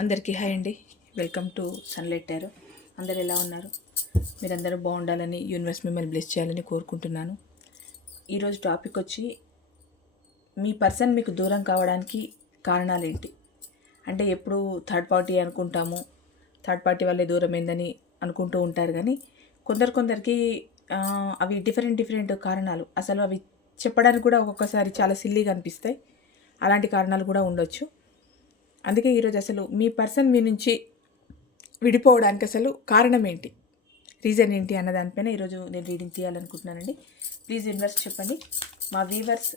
అందరికీ హాయ్ అండి. Welcome to Sunlight Tarot. అందరు ఎలా ఉన్నారు? మీరందరూ బాగుండాలని యూనివర్స్ మిమ్మల్ని బ్లెస్ చేయాలని కోరుకుంటున్నాను. ఈరోజు టాపిక్ వచ్చి మీ పర్సన్ మీకు దూరం కావడానికి కారణాలు ఏంటి అంటే ఎప్పుడు థర్డ్ పార్టీ అనుకుంటాము థర్డ్ పార్టీ వల్లే దూరం ఏందని అనుకుంటూ ఉంటారు కానీ కొందరు కొందరికి అవి డిఫరెంట్ డిఫరెంట్ కారణాలు. అసలు అవి చెప్పడానికి కూడా ఒక్కొక్కసారి చాలా సిల్లీగా అనిపిస్తాయి. అలాంటి కారణాలు కూడా ఉండొచ్చు. అందుకే ఈరోజు అసలు మీ పర్సన్ మీ నుంచి విడిపోవడానికి అసలు కారణం ఏంటి? రీజన్ ఏంటి అన్న దానిపైన ఈరోజు నేను రీడింగ్ తీయాలనుకుంటున్నానండి. ప్లీజ్ ఇన్వెస్ట్ చెప్పండి. మా వీవర్స్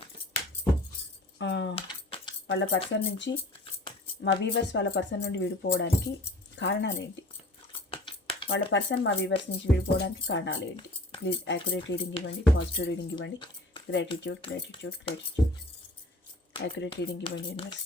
వాళ్ళ పర్సన్ నుంచి మా వీవర్స్ వాళ్ళ పర్సన్ నుండి విడిపోవడానికి కారణాలు ఏంటి? వాళ్ళ పర్సన్ మా వీవర్స్ నుంచి విడిపోవడానికి కారణాలు ఏంటి? ప్లీజ్ యాక్యురేట్ రీడింగ్ ఇవ్వండి పాజిటివ్ రీడింగ్ ఇవ్వండి. Gratitude gratitude gratitude accurate reading ఇవ్వండి inverse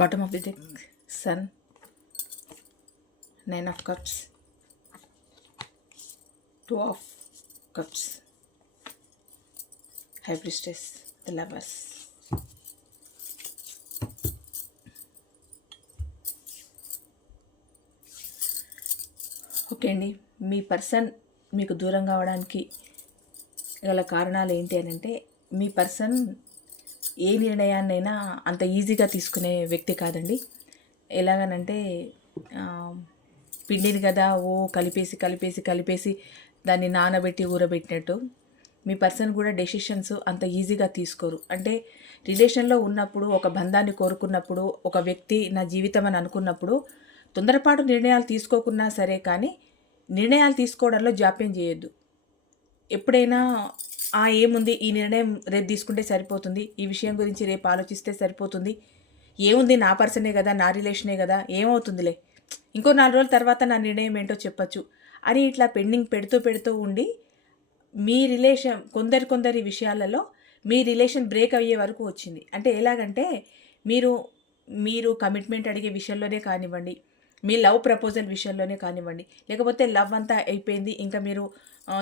bottom of the deck sun nine of cups two of cups high priestess the lovers okay అండి మీ పర్సన్ మీకు దూరం కావడానికి గల కారణాలు ఏంటి అని అంటే మీ పర్సన్ ఏ నిర్ణయాన్నైనా అంత ఈజీగా తీసుకునే వ్యక్తి కాదండి. ఎలాగనంటే పిండిని కదా ఓ కలిపేసి కలిపేసి కలిపేసి దాన్ని నానబెట్టి ఊరబెట్టినట్టు మీ పర్సన్ కూడా డెసిషన్స్ అంత ఈజీగా తీసుకోరు. అంటే రిలేషన్లో ఉన్నప్పుడు ఒక బంధాన్ని కోరుకున్నప్పుడు ఒక వ్యక్తి నా జీవితం అని అనుకున్నప్పుడు తొందరపాటు నిర్ణయాలు తీసుకోకున్నా సరే కానీ నిర్ణయాలు తీసుకోవడంలో జాప్యం చేయొద్దు. ఎప్పుడైనా ఆ ఏముంది? ఈ నిర్ణయం రేపు తీసుకుంటే సరిపోతుంది. ఈ విషయం గురించి రేపు ఆలోచిస్తే సరిపోతుంది. ఏముంది? నా పర్సనే కదా నా రిలేషనే కదా ఏమవుతుందిలే? ఇంకో నాలుగు రోజుల తర్వాత నా నిర్ణయం ఏంటో చెప్పచ్చు. అని ఇట్లా పెండింగ్ పెడుతూ పెడుతూ ఉండి మీ రిలేషన్ కొందరి కొందరి విషయాలలో మీ రిలేషన్ బ్రేక్ అయ్యే వరకు వచ్చింది. అంటే ఎలాగంటే మీరు మీరు కమిట్మెంట్ అడిగే విషయంలోనే కానివ్వండి మీ లవ్ ప్రపోజల్ విషయంలోనే కానివ్వండి లేకపోతే లవ్ అంతా అయిపోయింది ఇంకా మీరు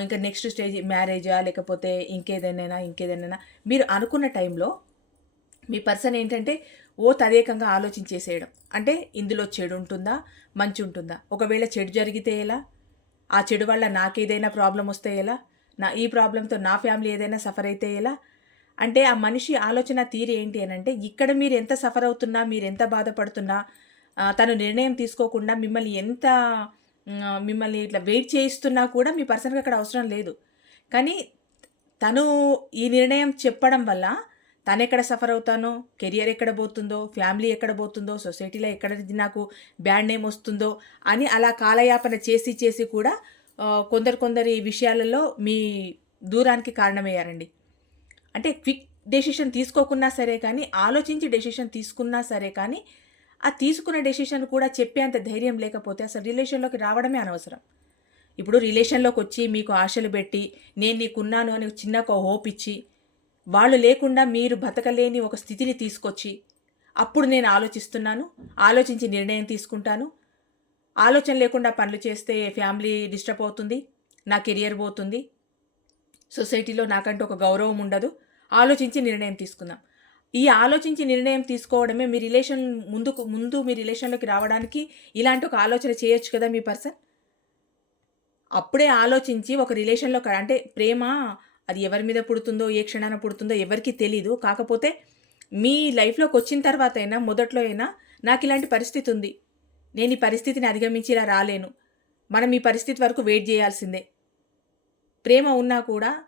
ఇంకా నెక్స్ట్ స్టేజ్ మ్యారేజా లేకపోతే ఇంకేదైనా ఇంకేదైనా. మీరు అనుకున్న టైంలో మీ పర్సన్ ఏంటంటే ఓ తదేకంగా ఆలోచించేసేయడం. అంటే ఇందులో చెడు ఉంటుందా మంచి ఉంటుందా? ఒకవేళ చెడు జరిగితే ఎలా? ఆ చెడు వల్ల నాకేదైనా ప్రాబ్లం వస్తే ఎలా? నా ఈ ప్రాబ్లంతో నా ఫ్యామిలీ ఏదైనా సఫర్ అయితే ఎలా? అంటే ఆ మనిషి ఆలోచన తీరు ఏంటి అని అంటే ఇక్కడ మీరు ఎంత సఫర్ అవుతున్నా మీరు ఎంత బాధపడుతున్నా తను నిర్ణయం తీసుకోకుండా మిమ్మల్ని ఎంత మిమ్మల్ని ఇట్లా వెయిట్ చేయిస్తున్నా కూడా మీ పర్సన్కి అక్కడ అవసరం లేదు. కానీ తను ఈ నిర్ణయం చెప్పడం వల్ల తను ఎక్కడ సఫర్ అవుతానో కెరియర్ ఎక్కడ పోతుందో ఫ్యామిలీ ఎక్కడ పోతుందో సొసైటీలో ఎక్కడ నాకు బ్యాడ్ నేమ్ వస్తుందో అని అలా కాలయాపన చేసి చేసి కూడా కొందరు కొందరి విషయాలలో మీ దూరానికి కారణమయ్యారండి. అంటే క్విక్ డెసిషన్ తీసుకోకున్నా సరే కానీ ఆలోచించి డెసిషన్ తీసుకున్నా సరే కానీ ఆ తీసుకున్న డెసిషన్ కూడా చెప్పేంత ధైర్యం లేకపోతే అసలు రిలేషన్లోకి రావడమే అనవసరం. ఇప్పుడు రిలేషన్లోకి వచ్చి మీకు ఆశలు పెట్టి నేను నీకున్నాను అని చిన్న ఒక హోప్ ఇచ్చి వాళ్ళు లేకుండా మీరు బతకలేని ఒక స్థితిని తీసుకొచ్చి అప్పుడు నేను ఆలోచిస్తున్నాను ఆలోచించి నిర్ణయం తీసుకుంటాను. ఆలోచన లేకుండా పనులు చేస్తే ఫ్యామిలీ డిస్టర్బ్ అవుతుంది నా కెరియర్ పోతుంది. సొసైటీలో నాకంటూ ఒక గౌరవం ఉండదు. ఆలోచించి నిర్ణయం తీసుకుందాం. ఈ ఆలోచించి నిర్ణయం తీసుకోవడమే మీ రిలేషన్ ముందుకు ముందు మీ రిలేషన్లోకి రావడానికి ఇలాంటి ఒక ఆలోచన చేయొచ్చు కదా మీ పర్సన్? అప్పుడే ఆలోచించి ఒక రిలేషన్లో అంటే ప్రేమ అది ఎవరి మీద పుడుతుందో ఏ క్షణాన పుడుతుందో ఎవరికీ తెలీదు. కాకపోతే మీ లైఫ్లోకి వచ్చిన తర్వాత అయినా మొదట్లో అయినా నాకు ఇలాంటి పరిస్థితి ఉంది. నేను ఈ పరిస్థితిని అధిగమించి ఇలా రాలేను. మనం ఈ పరిస్థితి వరకు వెయిట్ చేయాల్సిందే. ప్రేమ ఉన్నా కూడా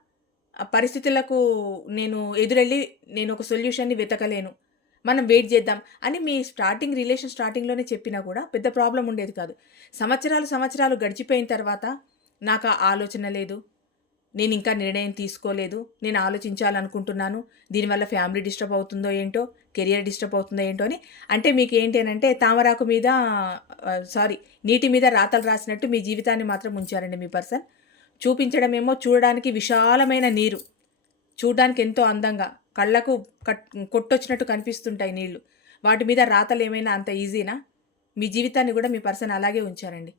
ఆ పరిస్థితులకు నేను ఎదురెళ్ళి నేను ఒక సొల్యూషన్ని వెతకలేను. మనం వెయిట్ చేద్దాం అని మీ స్టార్టింగ్ రిలేషన్ స్టార్టింగ్లోనే చెప్పినా కూడా పెద్ద ప్రాబ్లం ఉండేది కాదు. సంవత్సరాలు సంవత్సరాలు గడిచిపోయిన తర్వాత నాకు ఆ ఆలోచన లేదు. నేను ఇంకా నిర్ణయం తీసుకోలేదు. నేను ఆలోచించాలనుకుంటున్నాను. దీనివల్ల ఫ్యామిలీ డిస్టర్బ్ అవుతుందో ఏంటో కెరియర్ డిస్టర్బ్ అవుతుందో ఏంటో అని. అంటే మీకు ఏంటి అంటే తామరాకు మీద సారీ నీటి మీద రాతలు రాసినట్టు మీ జీవితాన్ని మాత్రం ఉంచారండి మీ పర్సన్. చూపించడమేమో చూడడానికి విశాలమైన నీరు. చూడడానికి ఎంతో అందంగా. కళ్ళకు కట్ కొట్టొచ్చినట్టు కనిపిస్తుంటాయి నీళ్ళు. వాటి మీద రాతలు ఏమైనా అంత ఈజీనా? మీ జీవితాన్ని కూడా మీ పర్సన్ అలాగే ఉంచారండి.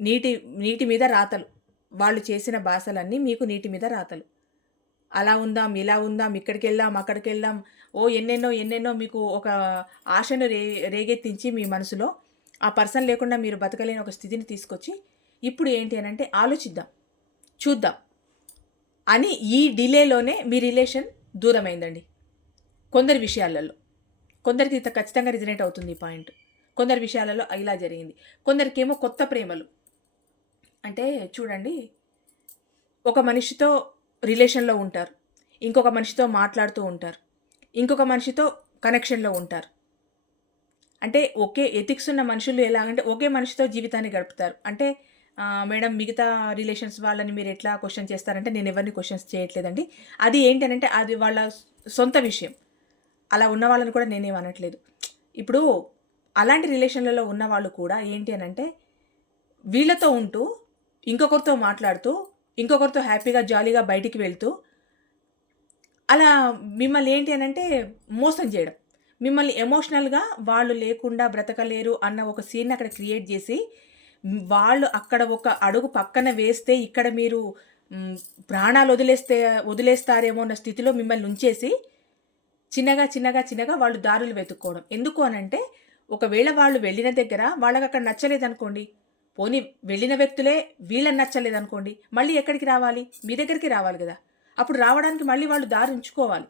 నీటి నీటి మీద రాతలు. వాళ్ళు చేసిన భాషలన్నీ మీకు నీటి మీద రాతలు. అలా ఉందాం ఇలా ఉందాం ఇక్కడికి వెళ్దాం అక్కడికి వెళ్దాం ఓ ఎన్నెన్నో ఎన్నెన్నో మీకు ఒక ఆశను రే రేగెత్తించి మీ మనసులో ఆ పర్సన్ లేకుండా మీరు బతకలేని ఒక స్థితిని తీసుకొచ్చి ఇప్పుడు ఏంటి అని అంటే ఆలోచిద్దాం. చూద్దాం. అని ఈ డిలేలోనే మీ రిలేషన్ దూరమైందండి. కొందరి విషయాలలో. కొందరికి ఇంత ఖచ్చితంగా రిజనేట్ అవుతుంది ఈ పాయింట్. కొందరి విషయాలలో ఇలా జరిగింది. కొందరికేమో కొత్త ప్రేమలు. అంటే చూడండి ఒక మనిషితో రిలేషన్లో ఉంటారు. ఇంకొక మనిషితో మాట్లాడుతూ ఉంటారు. ఇంకొక మనిషితో కనెక్షన్లో ఉంటారు. అంటే ఒకే ఎథిక్స్ ఉన్న మనుషులు ఎలాగంటే ఒకే మనిషితో జీవితాన్ని గడుపుతారు. అంటే మేడం మిగతా రిలేషన్స్ వాళ్ళని మీరు ఎట్లా క్వశ్చన్ చేస్తారంటే నేను ఎవరిని క్వశ్చన్స్ చేయట్లేదండి. అది ఏంటనంటే అది వాళ్ళ సొంత విషయం. అలా ఉన్న వాళ్ళని కూడా నేనేం అనట్లేదు. ఇప్పుడు అలాంటి రిలేషన్లలో ఉన్న వాళ్ళు కూడా ఏంటి అని అంటే వీళ్ళతో ఉంటూ ఇంకొకరితో మాట్లాడుతూ ఇంకొకరితో హ్యాపీగా జాలీగా బయటికి వెళ్తూ అలా మిమ్మల్ని ఏంటి అని అంటే మోసం చేయడం. మిమ్మల్ని ఎమోషనల్గా వాళ్ళు లేకుండా బ్రతకలేరు అన్న ఒక సీన్ అక్కడ క్రియేట్ చేసి వాళ్ళు అక్కడ ఒక అడుగు పక్కన వేస్తే ఇక్కడ మీరు ప్రాణాలు వదిలేస్తే వదిలేస్తారేమో అన్న స్థితిలో మిమ్మల్ని ఉంచేసి చిన్నగా చిన్నగా చిన్నగా వాళ్ళు దారులు వెతుక్కోవడం. ఎందుకు అనంటే ఒకవేళ వాళ్ళు వెళ్ళిన దగ్గర వాళ్ళకి అక్కడ నచ్చలేదనుకోండి పోనీ వెళ్ళిన వ్యక్తులే వీళ్ళని నచ్చలేదనుకోండి మళ్ళీ ఎక్కడికి రావాలి? మీ దగ్గరికి రావాలి కదా. అప్పుడు రావడానికి మళ్ళీ వాళ్ళు దారి ఉంచుకోవాలి.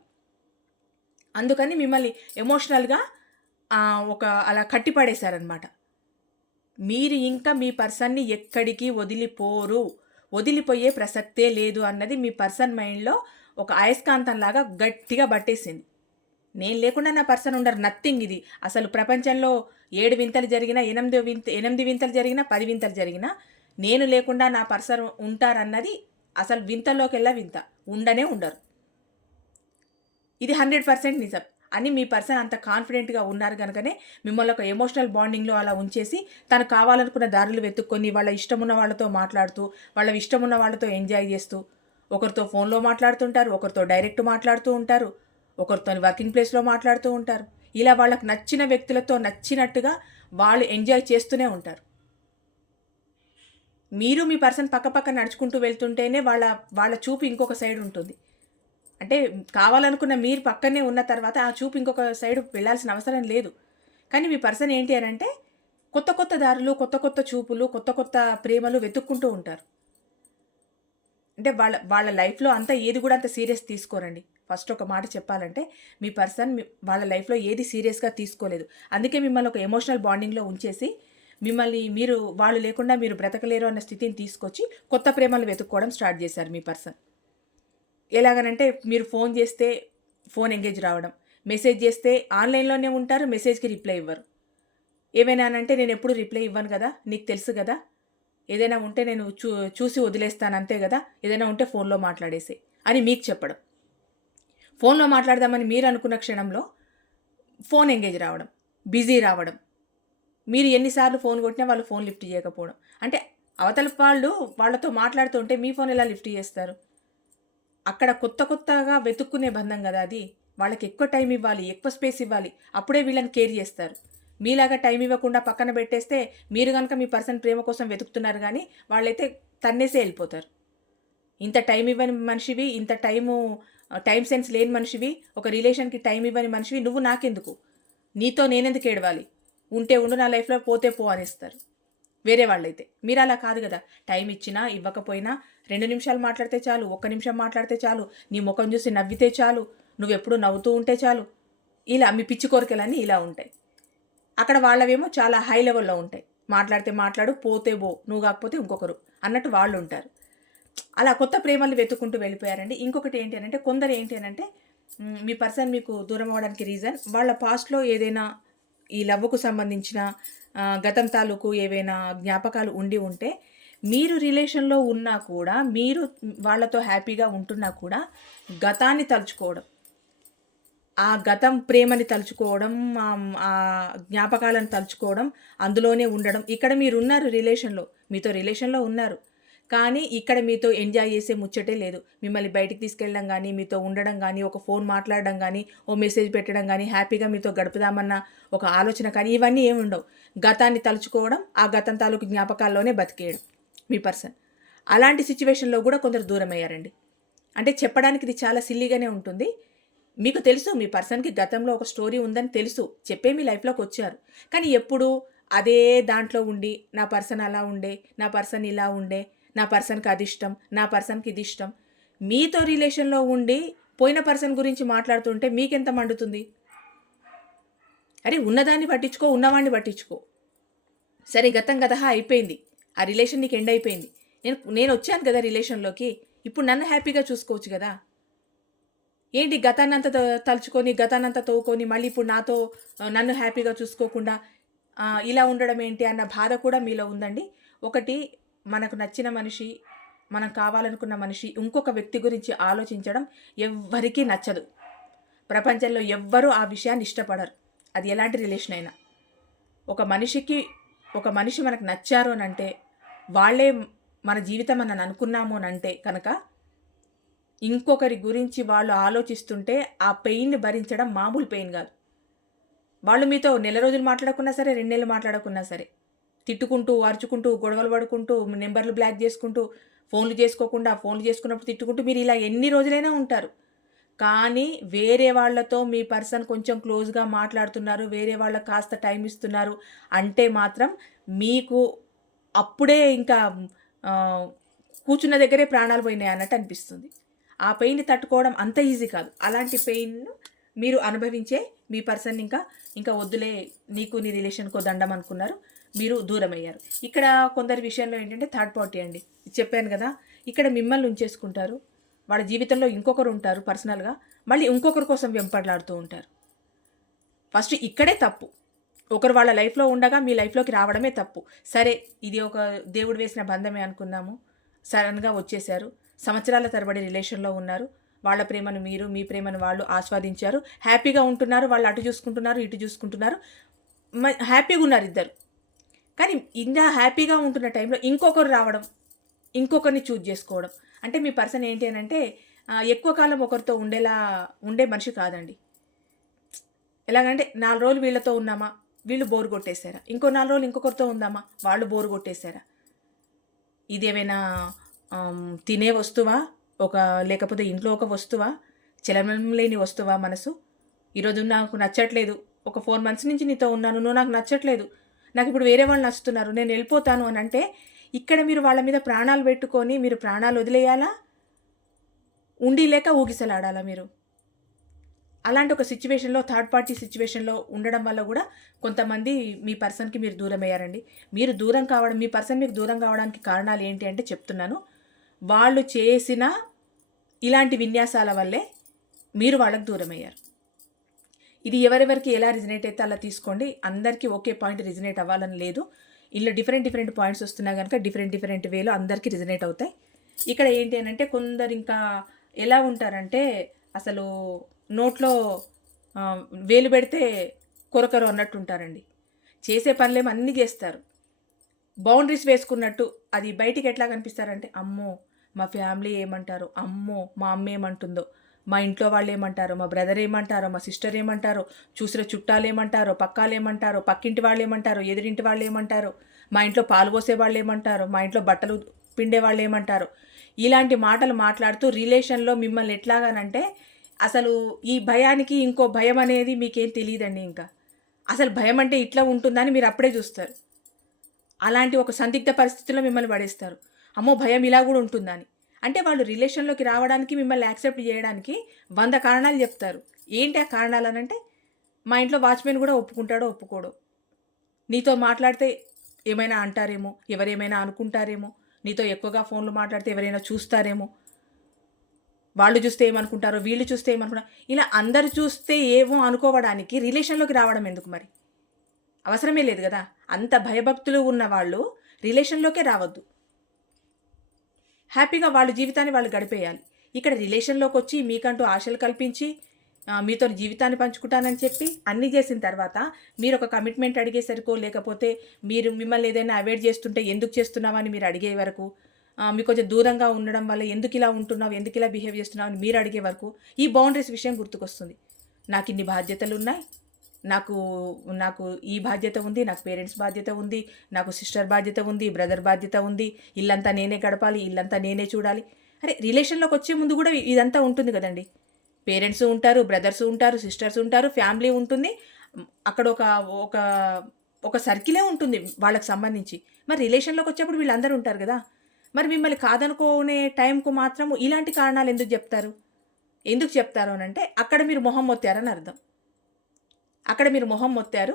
అందుకని మిమ్మల్ని ఎమోషనల్గా ఒక అలా కట్టిపడేశారనమాట మీరు ఇంకా మీ పర్సన్ని ఎక్కడికి వదిలిపోరు. వదిలిపోయే ప్రసక్తే లేదు అన్నది మీ పర్సన్ మైండ్లో ఒక అయస్కాంతంలాగా గట్టిగా పట్టేసింది. నేను లేకుండా నా పర్సన్ ఉండరు. నథింగ్ ఇది. అసలు ప్రపంచంలో ఏడు వింతలు జరిగినా ఎనిమిది వింత ఎనిమిది వింతలు జరిగినా పది వింతలు జరిగినా నేను లేకుండా నా పర్సన్ ఉంటారన్నది అసలు వింతల్లోకెల్లా వింత. ఉండనే ఉండరు. ఇది హండ్రెడ్ పర్సెంట్ నిజం. అని మీ పర్సన్ అంత కాన్ఫిడెంట్గా ఉన్నారు కనుకనే మిమ్మల్ని ఒక ఎమోషనల్ బాండింగ్లో అలా ఉంచేసి తను కావాలనుకున్న దారులు వెతుక్కొని వాళ్ళ ఇష్టం ఉన్న వాళ్ళతో మాట్లాడుతూ వాళ్ళ ఇష్టం ఉన్న వాళ్ళతో ఎంజాయ్ చేస్తూ ఒకరితో ఫోన్లో మాట్లాడుతుంటారు ఒకరితో డైరెక్ట్ మాట్లాడుతూ ఉంటారు ఒకరితో వర్కింగ్ ప్లేస్లో మాట్లాడుతూ ఉంటారు. ఇలా వాళ్ళకు నచ్చిన వ్యక్తులతో నచ్చినట్టుగా వాళ్ళు ఎంజాయ్ చేస్తూనే ఉంటారు. మీరు మీ పర్సన్ పక్కపక్క నడుచుకుంటూ వెళ్తుంటేనే వాళ్ళ వాళ్ళ చూపు ఇంకొక సైడ్ ఉంటుంది. అంటే కావాలనుకున్న మీరు పక్కనే ఉన్న తర్వాత ఆ చూపు ఇంకొక సైడ్ వెళ్ళాల్సిన అవసరం లేదు. కానీ మీ పర్సన్ ఏంటి అని అంటే కొత్త కొత్త దారులు కొత్త కొత్త చూపులు కొత్త కొత్త ప్రేమలు వెతుక్కుంటూ ఉంటారు. అంటే వాళ్ళ వాళ్ళ లైఫ్లో అంతా ఏది కూడా అంత సీరియస్ తీసుకోరండి. ఫస్ట్ ఒక మాట చెప్పాలంటే మీ పర్సన్ వాళ్ళ లైఫ్లో ఏది సీరియస్గా తీసుకోలేదు. అందుకే మిమ్మల్ని ఒక ఎమోషనల్ బాండింగ్లో ఉంచేసి మిమ్మల్ని మీరు వాళ్ళు లేకుండా మీరు బ్రతకలేరు అన్న స్థితిని తీసుకొచ్చి కొత్త ప్రేమలు వెతుక్కోవడం స్టార్ట్ చేశారు మీ పర్సన్. ఎలాగనంటే మీరు ఫోన్ చేస్తే ఫోన్ ఎంగేజ్ రావడం. మెసేజ్ చేస్తే ఆన్లైన్లోనే ఉంటారు మెసేజ్కి రిప్లై ఇవ్వరు. ఏమైనా అంటే నేను ఎప్పుడు రిప్లై ఇవ్వను కదా నీకు తెలుసు కదా. ఏదైనా ఉంటే నేను చూ చూసి వదిలేస్తాను అంతే కదా ఏదైనా ఉంటే ఫోన్లో మాట్లాడేసి అని మీకు చెప్పడం. ఫోన్లో మాట్లాడదామని మీరు అనుకున్న క్షణంలో ఫోన్ ఎంగేజ్ రావడం బిజీ రావడం. మీరు ఎన్నిసార్లు ఫోన్ కొట్టినా వాళ్ళు ఫోన్ లిఫ్ట్ చేయకపోవడం. అంటే అవతల వాళ్ళు వాళ్ళతో మాట్లాడుతుంటే మీ ఫోన్ ఎలా లిఫ్ట్ చేస్తారు? అక్కడ కొత్త కొత్తగా వెతుక్కునే బంధం కదా అది. వాళ్ళకి ఎక్కువ టైం ఇవ్వాలి ఎక్కువ స్పేస్ ఇవ్వాలి. అప్పుడే వీళ్ళని కేర్ చేస్తారు. మీలాగా టైం ఇవ్వకుండా పక్కన పెట్టేస్తే మీరు కనుక మీ పర్సన్ ప్రేమ కోసం వెతుకుతున్నారు కానీ వాళ్ళైతే తన్నేసే వెళ్ళిపోతారు. ఇంత టైం ఇవ్వని మనిషివి ఇంత టైము టైం సెన్స్ లేని మనిషివి ఒక రిలేషన్కి టైం ఇవ్వని మనిషివి నువ్వు నాకెందుకు? నీతో నేనెందుకు ఏడవాలి? ఉంటే ఉండు నా లైఫ్లో పోతే పో అనేస్తారు. వేరే వాళ్ళైతే. మీరు అలా కాదు కదా. టైం ఇచ్చినా ఇవ్వకపోయినా రెండు నిమిషాలు మాట్లాడితే చాలు ఒక్క నిమిషం మాట్లాడితే చాలు నీ ముఖం చూసి నవ్వితే చాలు నువ్వెప్పుడు నవ్వుతూ ఉంటే చాలు. ఇలా మీ పిచ్చి కోరికలన్నీ ఇలా ఉంటాయి. అక్కడ వాళ్ళవేమో చాలా హై లెవెల్లో ఉంటాయి. మాట్లాడితే మాట్లాడు పోతే బో నువ్వు కాకపోతే ఇంకొకరు అన్నట్టు వాళ్ళు ఉంటారు. అలా కొత్త ప్రేమలు వెతుక్కుంటూ వెళ్ళిపోయారండి. ఇంకొకటి ఏంటి అని అంటే కొందరు ఏంటి అని అంటే మీ పర్సన్ మీకు దూరం అవ్వడానికి రీజన్ వాళ్ళ పాస్ట్లో ఏదైనా ఈ లవ్కు సంబంధించిన గతం తాలూకు ఏవైనా జ్ఞాపకాలు ఉండి ఉంటే మీరు రిలేషన్లో ఉన్నా కూడా మీరు వాళ్ళతో హ్యాపీగా ఉంటున్నా కూడా గతాన్ని తలుచుకోవడం ఆ గతం ప్రేమని తలుచుకోవడం ఆ- జ్ఞాపకాలను తలుచుకోవడం అందులోనే ఉండడం. ఇక్కడ మీరు ఉన్నారు రిలేషన్లో మీతో రిలేషన్లో ఉన్నారు. కానీ ఇక్కడ మీతో ఎంజాయ్ చేసే ముచ్చటే లేదు. మిమ్మల్ని బయటికి తీసుకెళ్ళడం కానీ మీతో ఉండడం కానీ ఒక ఫోన్ మాట్లాడడం కానీ ఓ మెసేజ్ పెట్టడం కానీ హ్యాపీగా మీతో గడుపుదామన్న ఒక ఆలోచన కానీ ఇవన్నీ ఏమి ఉండవు. గతాన్ని తలుచుకోవడం ఆ గతం తాలూకు జ్ఞాపకాల్లోనే బతికేయడం. మీ పర్సన్ అలాంటి సిచ్యువేషన్లో కూడా కొందరు దూరం అయ్యారండి అంటే చెప్పడానికి ఇది చాలా సిల్లీగానే ఉంటుంది. మీకు తెలుసు మీ పర్సన్కి గతంలో ఒక స్టోరీ ఉందని తెలుసు. చెప్పే మీ లైఫ్లోకి వచ్చారు. కానీ ఎప్పుడు అదే దాంట్లో ఉండి నా పర్సన్ అలా ఉండే నా పర్సన్ ఇలా ఉండే నా పర్సన్కి అది ఇష్టం నా పర్సన్కి ఇది ఇష్టం. మీతో రిలేషన్లో ఉండి పోయిన పర్సన్ గురించి మాట్లాడుతుంటే మీకెంత మండుతుంది? అరే ఉన్నదాన్ని పట్టించుకో ఉన్నవాడిని పట్టించుకో. సరే గతం గత అయిపోయింది. ఆ రిలేషన్ నీకు ఎండ్ అయిపోయింది. నేను నేను వచ్చాను కదా రిలేషన్లోకి. ఇప్పుడు నన్ను హ్యాపీగా చూసుకోవచ్చు కదా. ఏంటి గతాన్నంత తలుచుకొని గతాన్నంత తోకొని మళ్ళీ ఇప్పుడు నాతో నన్ను హ్యాపీగా చూసుకోకుండా ఇలా ఉండడం ఏంటి అన్న బాధ కూడా మీలో ఉందండి. ఒకటి మనకు నచ్చిన మనిషి మనం కావాలనుకున్న మనిషి ఇంకొక వ్యక్తి గురించి ఆలోచించడం ఎవ్వరికీ నచ్చదు. ప్రపంచంలో ఎవ్వరూ ఆ విషయాన్ని ఇష్టపడరు. అది ఎలాంటి రిలేషన్ అయినా. ఒక మనిషికి ఒక మనిషి మనకు నచ్చారు అని అంటే వాళ్ళే మన జీవితం అని అనుకున్నాము అని అంటే కనుక ఇంకొకరి గురించి వాళ్ళు ఆలోచిస్తుంటే ఆ పెయిన్ని భరించడం మామూలు పెయిన్ కాదు. వాళ్ళు మీతో నెల రోజులు మాట్లాడకున్నా సరే రెండు నెలలు మాట్లాడకున్నా సరే తిట్టుకుంటూ అరుచుకుంటూ గొడవలు పడుకుంటూ నెంబర్లు బ్లాక్ చేసుకుంటూ ఫోన్లు చేసుకోకుండా ఫోన్లు చేసుకున్నప్పుడు తిట్టుకుంటూ మీరు ఇలా ఎన్ని రోజులైనా ఉంటారు. కానీ వేరే వాళ్ళతో మీ పర్సన్ కొంచెం క్లోజ్గా మాట్లాడుతున్నారు వేరే వాళ్ళకి కాస్త టైం ఇస్తున్నారు అంటే మాత్రం మీకు అప్పుడే ఇంకా కూర్చున్న దగ్గరే ప్రాణాలు పోయినాయి అన్నట్టు అనిపిస్తుంది. ఆ పెయిన్ని తట్టుకోవడం అంత ఈజీ కాదు. అలాంటి పెయిన్ను మీరు అనుభవించే మీ పర్సన్ ఇంకా ఇంకా వద్దులే నీకు నీ రిలేషన్కో దండం అనుకున్నారు. మీరు దూరమయ్యారు. ఇక్కడ కొందరి విషయంలో ఏంటంటే థర్డ్ పార్టీ అండి. చెప్పాను కదా ఇక్కడ మిమ్మల్ని ఉంచేసుకుంటారు. వాళ్ళ జీవితంలో ఇంకొకరు ఉంటారు పర్సనల్గా మళ్ళీ ఇంకొకరి కోసం వెంపట్లాడుతూ ఉంటారు. ఫస్ట్ ఇక్కడే తప్పు. ఒకరు వాళ్ళ లైఫ్లో ఉండగా మీ లైఫ్లోకి రావడమే తప్పు. సరే ఇది ఒక దేవుడు వేసిన బంధమే అనుకున్నాము సడన్గా వచ్చేశారు. సంవత్సరాల తరబడి రిలేషన్లో ఉన్నారు. వాళ్ళ ప్రేమను మీరు మీ ప్రేమను వాళ్ళు ఆస్వాదించారు. హ్యాపీగా ఉంటున్నారు. వాళ్ళు అటు చూసుకుంటున్నారు ఇటు చూసుకుంటున్నారు. మ- హ్యాపీగా ఉన్నారు ఇద్దరు. కానీ ఇంత హ్యాపీగా ఉంటున్న టైంలో ఇంకొకరు రావడం ఇంకొకరిని చూజ్ చేసుకోవడం. అంటే మీ పర్సన్ ఏంటి అని అంటే ఎక్కువ కాలం ఒకరితో ఉండేలా ఉండే మనిషి కాదండి. ఎలాగంటే నాలుగు రోజులు వీళ్ళతో ఉన్నామా వీళ్ళు బోరు కొట్టేశారా? ఇంకో నాలుగు రోజులు ఇంకొకరితో ఉందామా వాళ్ళు బోరు కొట్టేశారా? ఇదేమైనా తినే వస్తువా ఒక లేకపోతే ఇంట్లో ఒక వస్తువా చలనం లేని వస్తువా మనసు? ఈరోజు నాకు నచ్చట్లేదు. ఒక ఫోర్ మంత్స్ నుంచి నీతో ఉన్నాను నువ్వు నాకు నచ్చట్లేదు. నాకు ఇప్పుడు వేరే వాళ్ళు నచ్చుతున్నారు నేను వెళ్ళిపోతాను అని అంటే ఇక్కడ మీరు వాళ్ళ మీద ప్రాణాలు పెట్టుకొని మీరు ప్రాణాలు వదిలేయాలా? ఉండి లేక ఊగిసలాడాలా మీరు? అలాంటి ఒక సిచ్యువేషన్లో థర్డ్ పార్టీ సిచ్యువేషన్లో ఉండడం వల్ల కూడా కొంతమంది మీ పర్సన్కి మీరు దూరం అయ్యారండి. మీరు దూరం కావడం మీ పర్సన్ మీకు దూరం కావడానికి కారణాలు ఏంటి అంటే చెప్తున్నాను. వాళ్ళు చేసిన ఇలాంటి విన్యాసాల వల్లే మీరు వాళ్ళకు దూరం అయ్యారు. ఇది ఎవరెవరికి ఎలా రిజనేట్ అయితే అలా తీసుకోండి. అందరికీ ఒకే పాయింట్ రిజనేట్ అవ్వాలని లేదు. ఇందులో డిఫరెంట్ డిఫరెంట్ పాయింట్స్ వస్తున్నా కనుక డిఫరెంట్ డిఫరెంట్ వేలో అందరికీ రిజనేట్ అవుతాయి. ఇక్కడ ఏంటి అని అంటే కొందరు ఇంకా ఎలా ఉంటారంటే అసలు నోట్లో వేలు పెడితే కొరకరు అన్నట్టు ఉంటారండి. చేసే పనులేమో అన్నీ చేస్తారు. బౌండరీస్ వేసుకున్నట్టు అది బయటికి ఎట్లా కనిపిస్తారంటే అమ్మో మా ఫ్యామిలీ ఏమంటారో? అమ్మో మా అమ్మ ఏమంటుందో? మా ఇంట్లో వాళ్ళు ఏమంటారో మా బ్రదర్ ఏమంటారో మా సిస్టర్ ఏమంటారో చూసిన చుట్టాలు ఏమంటారో పక్కాలు ఏమంటారో పక్కింటి వాళ్ళు ఏమంటారో ఎదురింటి వాళ్ళు ఏమంటారో మా ఇంట్లో పాలు పోసే వాళ్ళు ఏమంటారో మా ఇంట్లో బట్టలు పిండే వాళ్ళు ఏమంటారో ఇలాంటి మాటలు మాట్లాడుతూ రిలేషన్లో మిమ్మల్ని ఎట్లాగానంటే అసలు ఈ భయానికి ఇంకో భయం అనేది మీకేం తెలియదండి ఇంకా. అసలు భయం అంటే ఇట్లా ఉంటుందని మీరు అప్పుడే చూస్తారు. అలాంటి ఒక సందిగ్ధ పరిస్థితిలో మిమ్మల్ని పడేస్తారు. అమ్మో భయం ఇలా కూడా ఉంటుందని. అంటే వాళ్ళు రిలేషన్లోకి రావడానికి మిమ్మల్ని యాక్సెప్ట్ చేయడానికి వంద కారణాలు చెప్తారు. ఏంటి ఆ కారణాలు అని అంటే మా ఇంట్లో వాచ్మెన్ కూడా ఒప్పుకుంటాడో ఒప్పుకోడు. నీతో మాట్లాడితే ఏమైనా అంటారేమో ఎవరేమైనా అనుకుంటారేమో నీతో ఎక్కువగా ఫోన్లు మాట్లాడితే ఎవరైనా చూస్తారేమో. వాళ్ళు చూస్తే ఏమనుకుంటారో వీళ్ళు చూస్తే ఏమనుకుంటారు ఇలా అందరు చూస్తే ఏమో అనుకోవడానికి రిలేషన్లోకి రావడం ఎందుకు మరి? అవసరమే లేదు కదా. అంత భయభక్తులు ఉన్న వాళ్ళు రిలేషన్లోకే రావద్దు. హ్యాపీగా వాళ్ళ జీవితాన్ని వాళ్ళు గడిపేయాలి. ఇక్కడ రిలేషన్లోకి వచ్చి మీకంటూ ఆశలు కల్పించి మీతో జీవితాన్ని పంచుకుంటానని చెప్పి అన్నీ చేసిన తర్వాత మీరు ఒక కమిట్మెంట్ అడిగేసరికో లేకపోతే మీరు మిమ్మల్ని ఏదైనా అవాయిడ్ చేస్తుంటే ఎందుకు చేస్తున్నామని అని మీరు అడిగే వరకు మీకు కొంచెం దూరంగా ఉండడం వల్ల ఎందుకు ఇలా ఉంటున్నావు ఎందుకు ఇలా బిహేవ్ చేస్తున్నావు అని మీరు అడిగే వరకు ఈ బౌండరీస్ విషయం గుర్తుకొస్తుంది. నాకు ఇన్ని బాధ్యతలు ఉన్నాయి. నాకు నాకు ఈ బాధ్యత ఉంది నాకు పేరెంట్స్ బాధ్యత ఉంది నాకు సిస్టర్ బాధ్యత ఉంది బ్రదర్ బాధ్యత ఉంది ఇల్లంతా నేనే గడపాలి ఇల్లంతా నేనే చూడాలి. అరే రిలేషన్లోకి వచ్చే ముందు కూడా ఇదంతా ఉంటుంది కదండి. పేరెంట్స్ ఉంటారు బ్రదర్స్ ఉంటారు సిస్టర్స్ ఉంటారు ఫ్యామిలీ ఉంటుంది అక్కడ ఒక ఒక ఒక సర్కిలే ఉంటుంది వాళ్ళకి సంబంధించి. మరి రిలేషన్లోకి వచ్చేప్పుడు వీళ్ళందరూ ఉంటారు కదా. మరి మిమ్మల్ని కాదనుకోనే టైంకు మాత్రము ఇలాంటి కారణాలు ఎందుకు చెప్తారు? ఎందుకు చెప్తారు అని అంటే అక్కడ మీరు మొహం మొత్తారని అర్థం. అక్కడ మీరు మొహం మొత్తారు.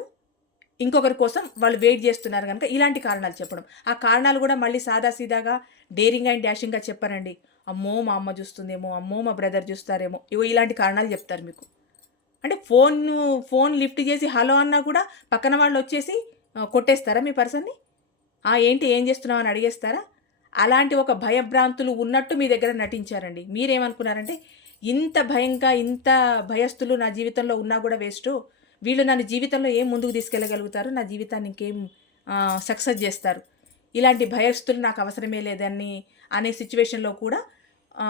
ఇంకొకరి కోసం వాళ్ళు వెయిట్ చేస్తున్నారు కనుక ఇలాంటి కారణాలు చెప్పడం. ఆ కారణాలు కూడా మళ్ళీ సాదాసీదాగా డేరింగ్ అండ్ డాషింగ్గా చెప్పారండి. అమ్మో మా అమ్మ చూస్తుందేమో అమ్మో మా బ్రదర్ చూస్తారేమో. ఇవో ఇలాంటి కారణాలు చెప్తారు మీకు. అంటే ఫోన్ ఫోన్ లిఫ్ట్ చేసి హలో అన్నా కూడా పక్కన వాళ్ళు వచ్చేసి కొట్టేస్తారా మీ పర్సన్ని? ఆ ఏంటి ఏం చేస్తున్నావు అని అడిగేస్తారా? అలాంటి ఒక భయభ్రాంతులు ఉన్నట్టు మీ దగ్గర నటించారండి. మీరేమనుకున్నారంటే ఇంత భయంగా ఇంత భయస్థులు నా జీవితంలో ఉన్నా కూడా వేస్ట్ వీళ్ళు నన్ను జీవితంలో ఏం ముందుకు తీసుకెళ్ళగలుగుతారు? నా జీవితాన్ని ఇంకేం సక్సెస్ చేస్తారు? ఇలాంటి భయస్థులు నాకు అవసరమే లేదని అనే సిచ్యువేషన్లో కూడా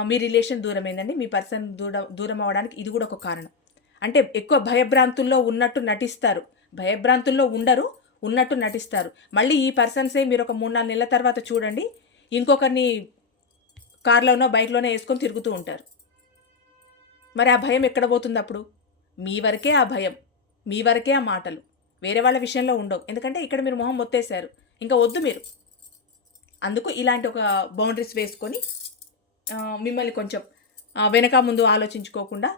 మీ రిలేషన్ దూరమైందండి. మీ పర్సన్ దూర దూరం అవ్వడానికి ఇది కూడా ఒక కారణం. అంటే ఎక్కువ భయభ్రాంతుల్లో ఉన్నట్టు నటిస్తారు. భయభ్రాంతుల్లో ఉండరు ఉన్నట్టు నటిస్తారు. మళ్ళీ ఈ పర్సన్సే మీరు ఒక మూడు నాలుగు నెలల తర్వాత చూడండి ఇంకొకరిని కార్లోనో బైక్లోనో వేసుకొని తిరుగుతూ ఉంటారు. మరి ఆ భయం ఎక్కడ పోతుంది అప్పుడు? మీ వరకే ఆ భయం. మీ వరకే ఆ మాటలు. వేరే వాళ్ళ విషయంలో ఉండవు. ఎందుకంటే ఇక్కడ మీరు మొహం మొత్తేశారు. ఇంకా వద్దు మీరు. అందుకు ఇలాంటి ఒక బౌండరీస్ వేసుకొని మిమ్మల్ని కొంచెం వెనక ముందు ఆలోచించుకోకుండా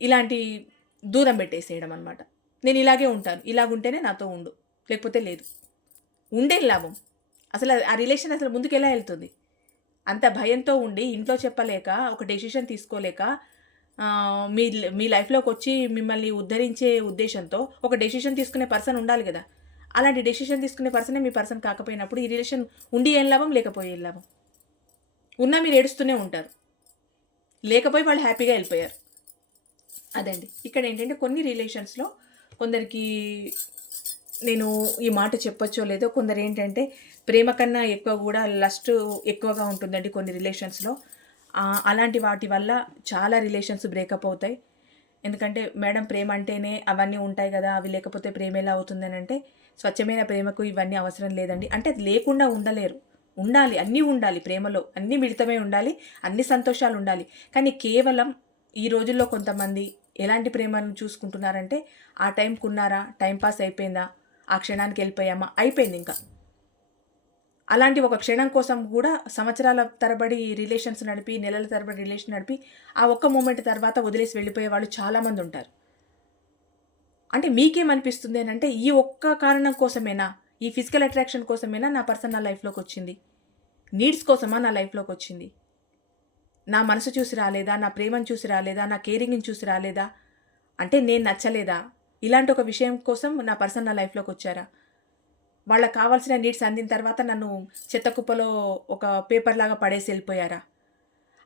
ఇలాంటి దూరం పెట్టేసేయడం అనమాట నేను ఇలాగే ఉంటాను. ఇలాగుంటేనే నాతో ఉండు. లేకపోతే లేదు. ఉండే లాభం. అసలు ఆ రిలేషన్ అసలు ముందుకు ఎలా వెళ్తుంది? అంత భయంతో ఉండి ఇంట్లో చెప్పలేక ఒక డెసిషన్ తీసుకోలేక మీ మీ లైఫ్లోకి వచ్చి మిమ్మల్ని ఉద్ధరించే ఉద్దేశంతో ఒక డెసిషన్ తీసుకునే పర్సన్ ఉండాలి కదా. అలాంటి డెసిషన్ తీసుకునే పర్సనే మీ పర్సన్ కాకపోయినప్పుడు ఈ రిలేషన్ ఉండి ఏం లాభం లేకపోయే ఏం లాభం? ఉన్నా మీరు ఏడుస్తూనే ఉంటారు. లేకపోయి వాళ్ళు హ్యాపీగా వెళ్ళిపోయారు. అదండి. ఇక్కడ ఏంటంటే కొన్ని రిలేషన్స్లో కొందరికి నేను ఈ మాట చెప్పొచ్చో లేదో కొందరు ఏంటంటే ప్రేమ కన్నా ఎక్కువ కూడా లస్ట్ ఎక్కువగా ఉంటుందండి కొన్ని రిలేషన్స్లో. అలాంటి వాటి వల్ల చాలా రిలేషన్స్ బ్రేకప్ అవుతాయి. ఎందుకంటే మేడం ప్రేమ అంటేనే అవన్నీ ఉంటాయి కదా అవి లేకపోతే ప్రేమ ఎలా అవుతుందని అంటే స్వచ్ఛమైన ప్రేమకు ఇవన్నీ అవసరం లేదండి. అంటే అది లేకుండా ఉండలేరు. ఉండాలి అన్నీ ఉండాలి ప్రేమలో. అన్నీ మిళితమై ఉండాలి అన్ని సంతోషాలు ఉండాలి. కానీ కేవలం ఈ రోజుల్లో కొంతమంది ఎలాంటి ప్రేమను చూసుకుంటున్నారంటే ఆ టైంకున్నారా టైం పాస్ అయిపోయిందా ఆ క్షణానికి వెళ్ళిపోయామా అయిపోయింది ఇంకా. అలాంటి ఒక క్షణం కోసం కూడా సంవత్సరాల తరబడి రిలేషన్స్ నడిపి నెలల తరబడి రిలేషన్ నడిపి ఆ ఒక్క మూమెంట్ తర్వాత వదిలేసి వెళ్ళిపోయే వాళ్ళు చాలామంది ఉంటారు. అంటే మీకేమనిపిస్తుంది అని అంటే ఈ ఒక్క కారణం కోసమేనా? ఈ ఫిజికల్ అట్రాక్షన్ కోసమేనా నా పర్సన్ నా లైఫ్లోకి వచ్చింది? నీడ్స్ కోసమా నా లైఫ్లోకి వచ్చింది? నా మనసు చూసి రాలేదా? నా ప్రేమను చూసి రాలేదా? నా కేరింగ్ని చూసి రాలేదా? అంటే నేను నచ్చలేదా? ఇలాంటి ఒక విషయం కోసం నా పర్సన్ నా లైఫ్లోకి వచ్చారా? వాళ్ళకి కావాల్సిన నీడ్స్ అందిన తర్వాత నన్ను చెత్త కుప్పలో ఒక పేపర్ లాగా పడేసి వెళ్ళిపోయారా?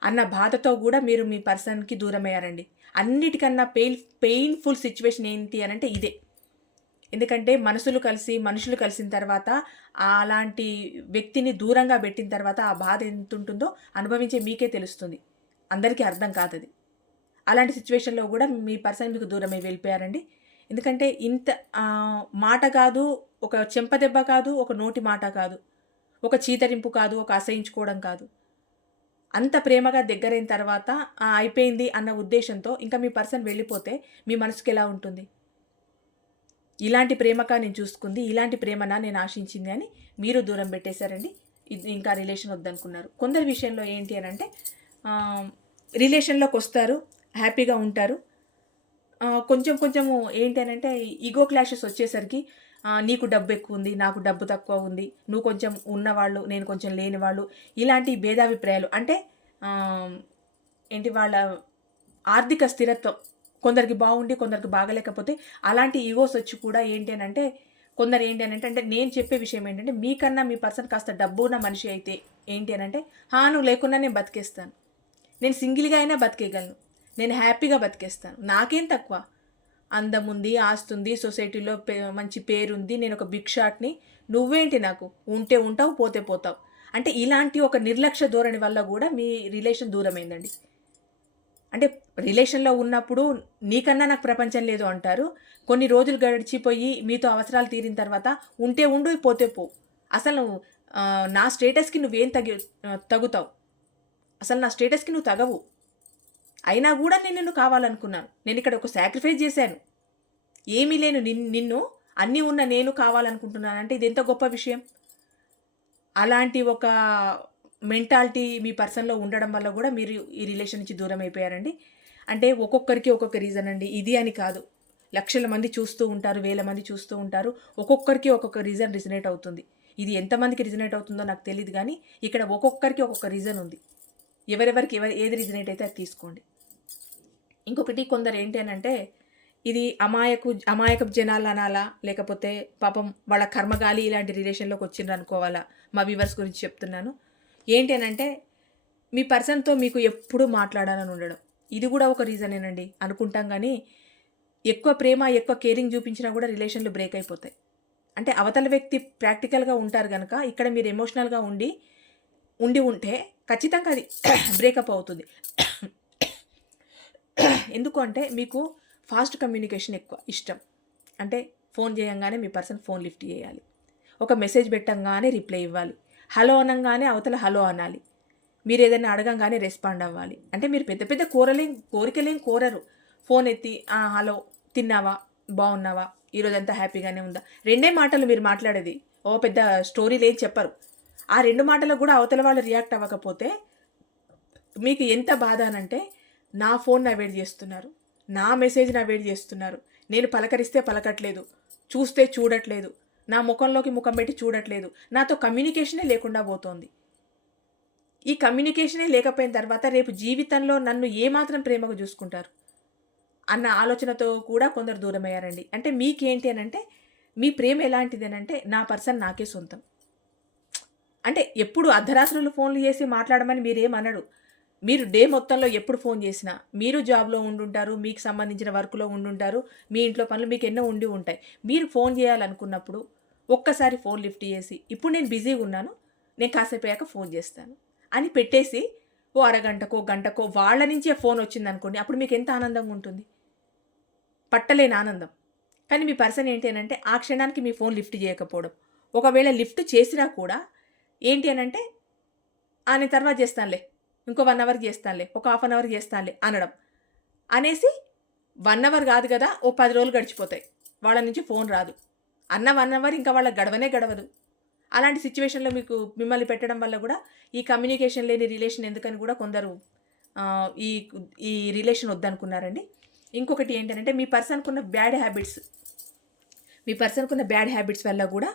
అన్న బాధతో కూడా మీరు మీ పర్సన్కి దూరమయ్యారండి. అన్నిటికన్నా పెయిన్ పెయిన్ఫుల్ సిచ్యువేషన్ ఏంటి అని అంటే ఇదే. ఎందుకంటే మనసులు కలిసి మనుషులు కలిసిన తర్వాత అలాంటి వ్యక్తిని దూరంగా పెట్టిన తర్వాత ఆ బాధ ఎంత ఉంటుందో అనుభవించే మీకే తెలుస్తుంది. అందరికీ అర్థం కాదది. అలాంటి సిచ్యువేషన్లో కూడా మీ పర్సన్ మీకు దూరమై వెళ్ళిపోయారండి. ఎందుకంటే ఇంత మాట కాదు ఒక చెంపదెబ్బ కాదు ఒక నోటి మాట కాదు. ఒక చీతరింపు కాదు ఒక అసహించుకోవడం కాదు. అంత ప్రేమగా దగ్గరైన తర్వాత అయిపోయింది అన్న ఉద్దేశంతో ఇంకా మీ పర్సన్ వెళ్ళిపోతే మీ మనసుకి ఎలా ఉంటుంది? ఇలాంటి ప్రేమగా నేను చూసుకుంది ఇలాంటి ప్రేమనా నేను ఆశించింది అని మీరు దూరం పెట్టేశారండి. ఇంకా రిలేషన్ వద్దనుకున్నారు. కొందరి విషయంలో ఏంటి అని అంటే రిలేషన్లోకి వస్తారు హ్యాపీగా ఉంటారు. కొంచెం కొంచెము ఏంటి అని అంటే ఈగో క్లాషెస్ వచ్చేసరికి నీకు డబ్బు ఎక్కువ ఉంది నాకు డబ్బు తక్కువ ఉంది నువ్వు కొంచెం ఉన్నవాళ్ళు నేను కొంచెం లేని వాళ్ళు ఇలాంటి భేదాభిప్రాయాలు. అంటే ఏంటి వాళ్ళ ఆర్థిక స్థిరత్వం కొందరికి బాగుండి కొందరికి బాగలేకపోతే అలాంటి ఈగోస్ వచ్చి కూడా ఏంటి అని అంటే కొందరు ఏంటి అని అంటే నేను చెప్పే విషయం ఏంటంటే మీకన్నా మీ పర్సన్ కాస్త డబ్బు ఉన్న మనిషి అయితే ఏంటి అని అంటే హా నువ్వు లేకుండా నేను బతికేస్తాను. నేను సింగిల్గా అయినా బతికేయగలను. నేను హ్యాపీగా బతికేస్తాను. నాకేం తక్కువ. అందముంది ఆస్తుంది సొసైటీలో పే మంచి పేరుంది నేను ఒక బిగ్ షాట్ని. నువ్వేంటి నాకు? ఉంటే ఉంటావు పోతే పోతావు. అంటే ఇలాంటి ఒక నిర్లక్ష్య ధోరణి వల్ల కూడా మీ రిలేషన్ దూరమైందండి. అంటే రిలేషన్లో ఉన్నప్పుడు నీకన్నా నాకు ప్రపంచం లేదు అంటారు. కొన్ని రోజులు గడిచిపోయి మీతో అవసరాలు తీరిన తర్వాత ఉంటే ఉండు పోతే పో. అసలు నా స్టేటస్కి నువ్వేం తగి తగుతావు? అసలు నా స్టేటస్కి నువ్వు తగవు. అయినా కూడా నేను నిన్ను కావాలనుకున్నాను. నేను ఇక్కడ ఒక సాక్రిఫైస్ చేశాను. ఏమీ లేను నిన్ నిన్ను అన్నీ ఉన్న నేను కావాలనుకుంటున్నాను అంటే ఇది ఎంత గొప్ప విషయం? అలాంటి ఒక మెంటాలిటీ మీ పర్సన్లో ఉండడం వల్ల కూడా మీరు ఈ రిలేషన్ నుంచి దూరం అయిపోయారండి. అంటే ఒక్కొక్కరికి ఒక్కొక్క రీజన్ అండి. ఇది అని కాదు. లక్షల మంది చూస్తూ ఉంటారు వేల మంది చూస్తూ ఉంటారు. ఒక్కొక్కరికి ఒక్కొక్క రీజన్ రిజనేట్ అవుతుంది. ఇది ఎంతమందికి రిజనేట్ అవుతుందో నాకు తెలియదు కానీ ఇక్కడ ఒక్కొక్కరికి ఒక్కొక్క రీజన్ ఉంది. ఎవరెవరికి ఎవరి ఏది రిజనేట్ అయితే అది తీసుకోండి. ఇంకొకటి కొందరు ఏంటి అని అంటే ఇది అమాయకు అమాయకపు జనాలు అనాలా లేకపోతే పాపం వాళ్ళ కర్మగాలి ఇలాంటి రిలేషన్లోకి వచ్చిండ్రు అనుకోవాలా మా వ్యూవర్స్ గురించి చెప్తున్నాను. ఏంటి అని అంటే మీ పర్సన్తో మీకు ఎప్పుడూ మాట్లాడాలని ఉండడం. ఇది కూడా ఒక రీజనేనండి. అనుకుంటాం కానీ ఎక్కువ ప్రేమ ఎక్కువ కేరింగ్ చూపించినా కూడా రిలేషన్లు బ్రేక్ అయిపోతాయి. అంటే అవతల వ్యక్తి ప్రాక్టికల్గా ఉంటారు కనుక ఇక్కడ మీరు ఎమోషనల్గా ఉండి ఉండి ఉంటే ఖచ్చితంగా అది బ్రేకప్ అవుతుంది. ఎందుకు అంటే మీకు ఫాస్ట్ కమ్యూనికేషన్ ఎక్కువ ఇష్టం. అంటే ఫోన్ చేయంగానే మీ పర్సన్ ఫోన్ లిఫ్ట్ చేయాలి. ఒక మెసేజ్ పెట్టంగానే రిప్లై ఇవ్వాలి. హలో అనగానే అవతల హలో అనాలి. మీరు ఏదైనా అడగంగానే రెస్పాండ్ అవ్వాలి. అంటే మీరు పెద్ద పెద్ద కూరలేం కోరికలేం కోరరు. ఫోన్ ఎత్తి హలో తిన్నావా? బాగున్నావా? ఈరోజంతా హ్యాపీగానే ఉందా? రెండే మాటలు మీరు మాట్లాడేది. ఓ పెద్ద స్టోరీ లేని చెప్పరు. ఆ రెండు మాటలకు కూడా అవతల వాళ్ళు రియాక్ట్ అవ్వకపోతే మీకు ఎంత బాధ అనంటే నా ఫోన్ అవాయిడ్ చేస్తున్నారు. నా మెసేజ్ని అవాయిడ్ చేస్తున్నారు. నేను పలకరిస్తే పలకట్లేదు. చూస్తే చూడట్లేదు. నా ముఖంలోకి ముఖం పెట్టి చూడట్లేదు. నాతో కమ్యూనికేషనే లేకుండా పోతోంది. ఈ కమ్యూనికేషనే లేకపోయిన తర్వాత రేపు జీవితంలో నన్ను ఏమాత్రం ప్రేమగా చూసుకుంటారు? అన్న ఆలోచనతో కూడా కొందరు దూరమయ్యారండి. అంటే మీకేంటి అని అంటే మీ ప్రేమ ఎలాంటిది అని అంటే నా పర్సన్ నాకే సొంతం. అంటే ఎప్పుడు అర్ధరాత్రులు ఫోన్లు చేసి మాట్లాడమని మీరేమనడు మీరు డే మొత్తంలో ఎప్పుడు ఫోన్ చేసినా మీరు జాబ్లో ఉండుంటారు మీకు సంబంధించిన వర్క్లో ఉండుంటారు మీ ఇంట్లో పనులు మీకు ఎన్నో ఉండి ఉంటాయి. మీరు ఫోన్ చేయాలనుకున్నప్పుడు ఒక్కసారి ఫోన్ లిఫ్ట్ చేసి ఇప్పుడు నేను బిజీగా ఉన్నాను నేను కాసేపు అయ్యాక ఫోన్ చేస్తాను అని పెట్టేసి ఓ అరగంటకో గంటకో వాళ్ళ నుంచే ఫోన్ వచ్చింది అనుకోండి అప్పుడు మీకు ఎంత ఆనందంగా ఉంటుంది? పట్టలేని ఆనందం. కానీ మీ పర్సన్ ఏంటి అని అంటే ఆ క్షణానికి మీ ఫోన్ లిఫ్ట్ చేయకపోవడం. ఒకవేళ లిఫ్ట్ చేసినా కూడా ఏంటి అని అంటే ఆ నేను తర్వాత చేస్తానులే ఇంకో వన్ అవర్ చేస్తానులే ఒక హాఫ్ అన్ అవర్ చేస్తానులే అనడం. అనేసి వన్ అవర్ కాదు కదా ఓ పది రోజులు గడిచిపోతాయి. వాళ్ళ నుంచి ఫోన్ రాదు. అన్న వన్ అవర్ ఇంకా వాళ్ళ గడవనే గడవదు. అలాంటి సిచ్యువేషన్లో మీకు మిమ్మల్ని పెట్టడం వల్ల కూడా ఈ కమ్యూనికేషన్ లేని రిలేషన్ ఎందుకని కూడా కొందరు ఈ ఈ రిలేషన్ వద్దనుకున్నారండి. ఇంకొకటి ఏంటంటే మీ పర్సన్కున్న బ్యాడ్ హ్యాబిట్స్ మీ పర్సన్కున్న బ్యాడ్ హ్యాబిట్స్ వల్ల కూడా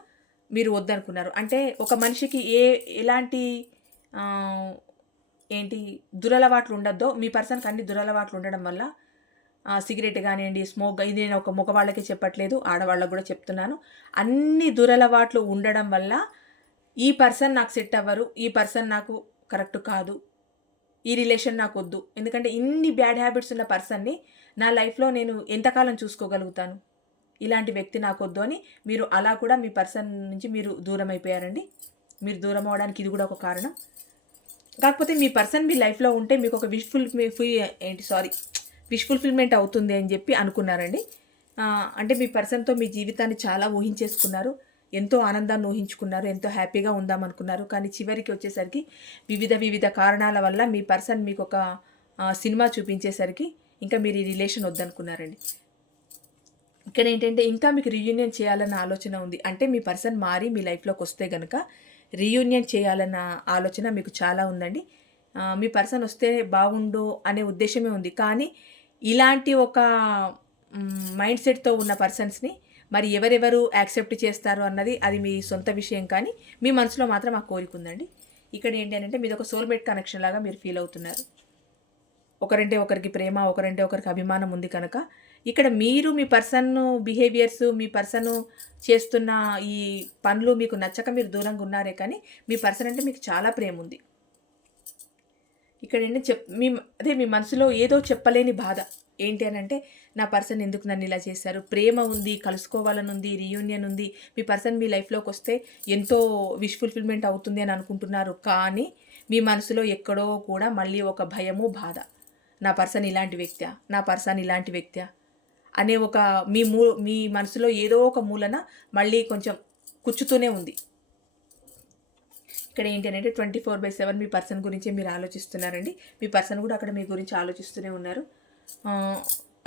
మీరు వద్దనుకున్నారు. అంటే ఒక మనిషికి ఏ ఎలాంటి ఏంటి దురలవాట్లు ఉండద్దో మీ పర్సన్కి అన్ని దురలవాట్లు ఉండడం వల్ల సిగరెట్ కానివ్వండి స్మోక్ ఇది నేను ఒక మగవాళ్ళకే చెప్పట్లేదు ఆడవాళ్ళకు కూడా చెప్తున్నాను. అన్ని దురలవాట్లు ఉండడం వల్ల ఈ పర్సన్ నాకు సెట్ అవ్వరు ఈ పర్సన్ నాకు కరెక్ట్ కాదు ఈ రిలేషన్ నాకు వద్దు. ఎందుకంటే ఇన్ని బ్యాడ్ హ్యాబిట్స్ ఉన్న పర్సన్ని నా లైఫ్లో నేను ఎంతకాలం చూసుకోగలుగుతాను? ఇలాంటి వ్యక్తి నాకు వద్దు అని మీరు అలా కూడా మీ పర్సన్ నుంచి మీరు దూరం అయిపోయారండి. మీరు దూరం అవడానికి ఇది కూడా ఒక కారణం. కాకపోతే మీ పర్సన్ మీ లైఫ్లో ఉంటే మీకు ఒక విష్ ఫుల్ ఏంటి సారీ విష్ ఫుల్ఫిల్మెంట్ అవుతుంది అని చెప్పి అనుకున్నారండి. అంటే మీ పర్సన్తో మీ జీవితాన్ని చాలా ఊహించేసుకున్నారు. ఎంతో ఆనందాన్ని ఊహించుకున్నారు. ఎంతో హ్యాపీగా ఉందామనుకున్నారు కానీ చివరికి వచ్చేసరికి వివిధ వివిధ కారణాల వల్ల మీ పర్సన్ మీకు ఒక సినిమా చూపించేసరికి ఇంకా మీరు ఈ రిలేషన్ వద్దనుకున్నారండి. ఇక్కడ ఏంటంటే ఇంకా మీకు రీయూనియన్ చేయాలన్న ఆలోచన ఉంది. అంటే మీ పర్సన్ మారి మీ లైఫ్లోకి వస్తే కనుక రీయూనియన్ చేయాలన్న ఆలోచన మీకు చాలా ఉందండి. మీ పర్సన్ వస్తే బాగుండు అనే ఉద్దేశమే ఉంది. కానీ ఇలాంటి ఒక మైండ్ సెట్తో ఉన్న పర్సన్స్ని మరి ఎవరెవరు యాక్సెప్ట్ చేస్తారు అన్నది అది మీ సొంత విషయం. కానీ మీ మనసులో మాత్రం ఆ కోరిక ఉందండి. ఇక్కడ ఏంటి అని అంటే మీది ఒక సోల్మేట్ కనెక్షన్ లాగా మీరు ఫీల్ అవుతున్నారు. ఒకరంటే ఒకరికి ప్రేమ ఒకరంటే ఒకరికి అభిమానం ఉంది కనుక ఇక్కడ మీరు మీ పర్సన్ బిహేవియర్స్ మీ పర్సన్ చేస్తున్న ఈ పనులు మీకు నచ్చక మీరు దూరంగా ఉన్నారే కానీ మీ పర్సన్ అంటే మీకు చాలా ప్రేమ ఉంది. ఇక్కడ ఏంటంటే చెప్ మీ అదే మీ మనసులో ఏదో చెప్పలేని బాధ. ఏంటి అని అంటే నా పర్సన్ ఎందుకు నన్ను ఇలా చేశారు? ప్రేమ ఉంది కలుసుకోవాలని ఉంది రీయూనియన్ ఉంది. మీ పర్సన్ మీ లైఫ్లోకి వస్తే ఎంతో విష్ ఫుల్ఫిల్మెంట్ అవుతుంది అని అనుకుంటున్నారు కానీ మీ మనసులో ఎక్కడో కూడా మళ్ళీ ఒక భయము బాధ. నా పర్సన్ ఇలాంటి వ్యక్తి నా పర్సన్ ఇలాంటి వ్యక్తి అనే ఒక మీ మూ మీ మనసులో ఏదో ఒక మూలన మళ్ళీ కొంచెం కూర్చుతూనే ఉంది. ఇక్కడ ఏంటి అంటే ట్వంటీ ఫోర్ బై సెవెన్ మీ పర్సన్ గురించి మీరు ఆలోచిస్తున్నారండి. మీ పర్సన్ కూడా అక్కడ మీ గురించి ఆలోచిస్తూనే ఉన్నారు.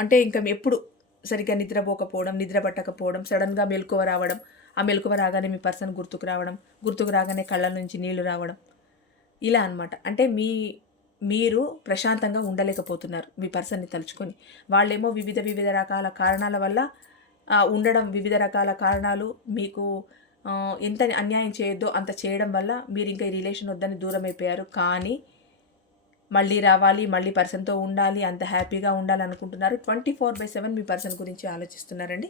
అంటే ఇంకా ఎప్పుడు సరిగ్గా నిద్రపోకపోవడం నిద్ర పట్టకపోవడం సడన్గా మెలకువ రావడం ఆ మెలకువ రాగానే మీ పర్సన్ గుర్తుకు రావడం గుర్తుకు రాగానే కళ్ళ నుంచి నీళ్ళు రావడం ఇలా అన్నమాట. అంటే మీ మీరు ప్రశాంతంగా ఉండలేకపోతున్నారు మీ పర్సన్ని తలుచుకొని. వాళ్ళేమో వివిధ వివిధ రకాల కారణాల వల్ల ఉండడం వివిధ రకాల కారణాలు మీకు ఎంత అన్యాయం చేయొద్దో అంత చేయడం వల్ల మీరు ఇంకా ఈ రిలేషన్ వద్దని దూరం అయిపోయారు. కానీ మళ్ళీ రావాలి మళ్ళీ పర్సన్తో ఉండాలి అంత హ్యాపీగా ఉండాలి అనుకుంటున్నారు ట్వంటీ ఫోర్ బై సెవెన్ మీ పర్సన్ గురించి ఆలోచిస్తున్నారండి.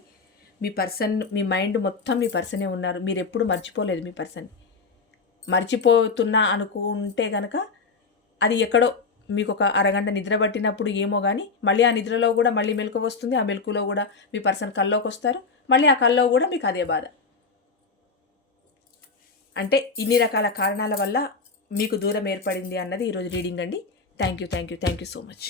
మీ పర్సన్ మీ మైండ్ మొత్తం మీ పర్సనే ఉన్నారు. మీరు ఎప్పుడు మర్చిపోలేదు మీ పర్సన్ మర్చిపోతున్నా అనుకుంటే కనుక అది ఎక్కడో మీకు ఒక అరగంట నిద్ర పట్టినప్పుడు ఏమో కానీ మళ్ళీ ఆ నిద్రలో కూడా మళ్ళీ మెలకు వస్తుంది ఆ మెలకులో కూడా మీ పర్సన్ కల్లోకి వస్తారు మళ్ళీ ఆ కల్లో కూడా మీకు అదే బాధ. అంటే ఇన్ని రకాల కారణాల వల్ల మీకు దూరం ఏర్పడింది అన్నది ఈరోజు రీడింగ్ అండి. Thank you thank you thank you so much.